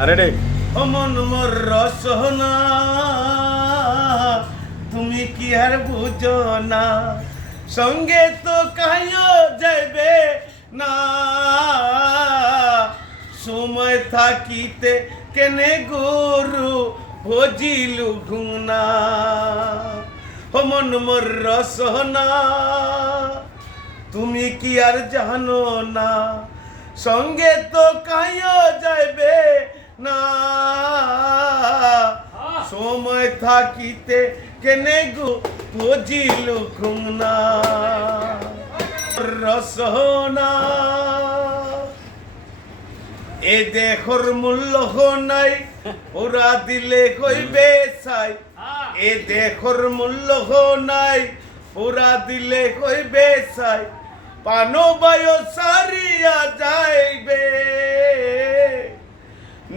আরে রে অমন মোর রসনা তুমি কি আর বুঝো না সঙ্গে তো কাইও যাইবে না সময় থাকিতে কেনে গুরু ভজিলু ঘুমনা অমন মোর রসনা তুমি কি আর জানো না সঙ্গে তো কাইও যাইবে না সময় থাকিতে কেনে গো বুঝিলু ঘুমনা রসনা এ দেখর মূল্য নাই ওরা দিলে কইবে চাই এ দেখর মূল্য নাই ওরা দিলে কইবে চাই পানো বায়ু সারিয়া যাইবে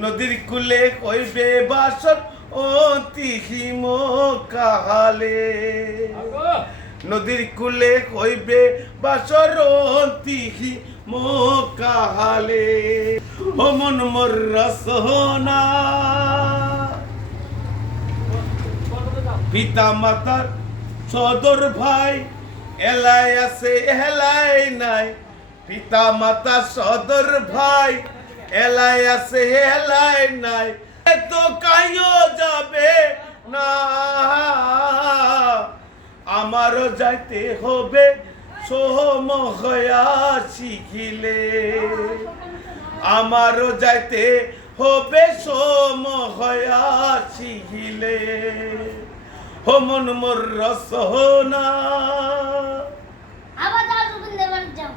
নদীর কুলে কইবে বাসর অতি হিম কাহালে নদীর কুলে কইবে বাসর অতি হিম কাহালে অমন মোর রসনা পিতা মাতার সদর ভাই এলাই আছে এলাই নাই পিতা মাতা সদর ভাই এলাই আছে এলাই নাই তো কাইও যাবে না আমারও যাইতে হবে সোমহয়া শিখিলে আমারও যাইতে হবে সোমহয়া শিখিলে হমন মোর রসনা আবার যাও